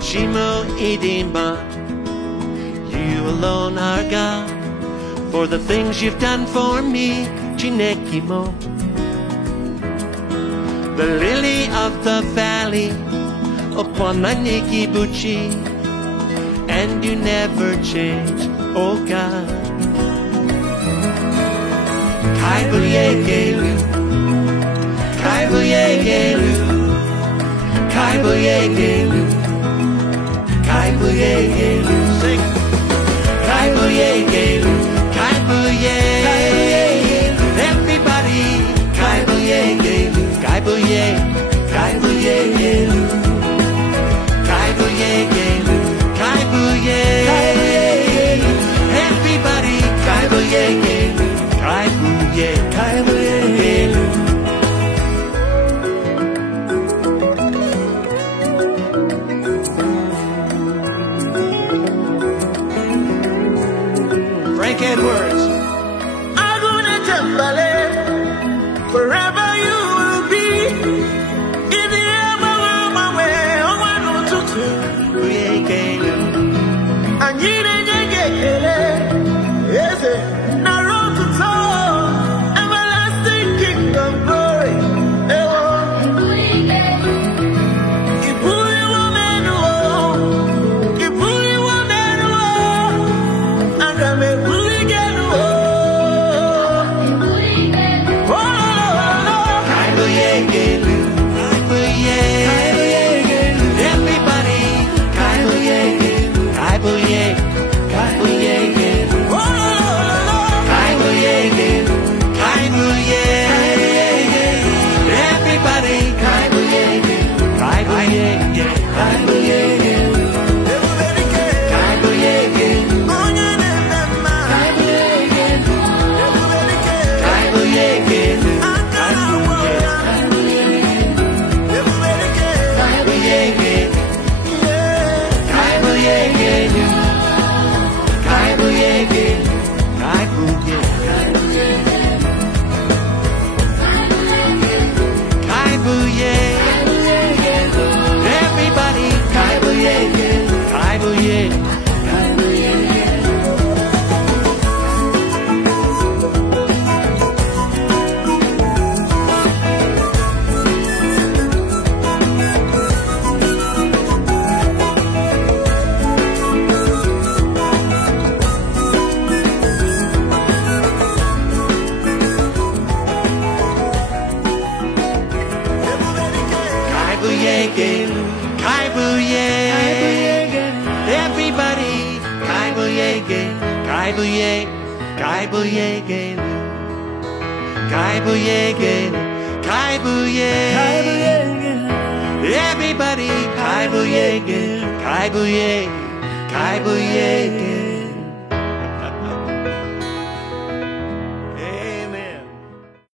Shimo Idima, you alone are God. For the things you've done for me, Chinekimo. The lily of the valley, Okwananiki Buchi, and you never change, oh God. Kaibuyegelu, Kaibuyegelu, Kaibuyegelu, Kaibuyegelu, sing. Kaibuyegelu, Kaibuyegelu, everybody, Kaibuyegelu, Kaibuye, Kaibuyegelu, Kaibuyegelu, Kaibuyegelu, everybody, Kaibuyegelu, Kaibuye, Kaibuyegelu. Frank Edwards. Aguna Tambale, forever you will be. In the air, my way, oh, I know to do. And you didn't get it. Yes, narrow to tall, everlasting kingdom glory. Everybody, Kaibuye, Kaibuyegelu, Kaibuyegelu, Kaibuyegelu. Everybody, Kaibuyegelu, Kaibuye, Kaibuyegelu.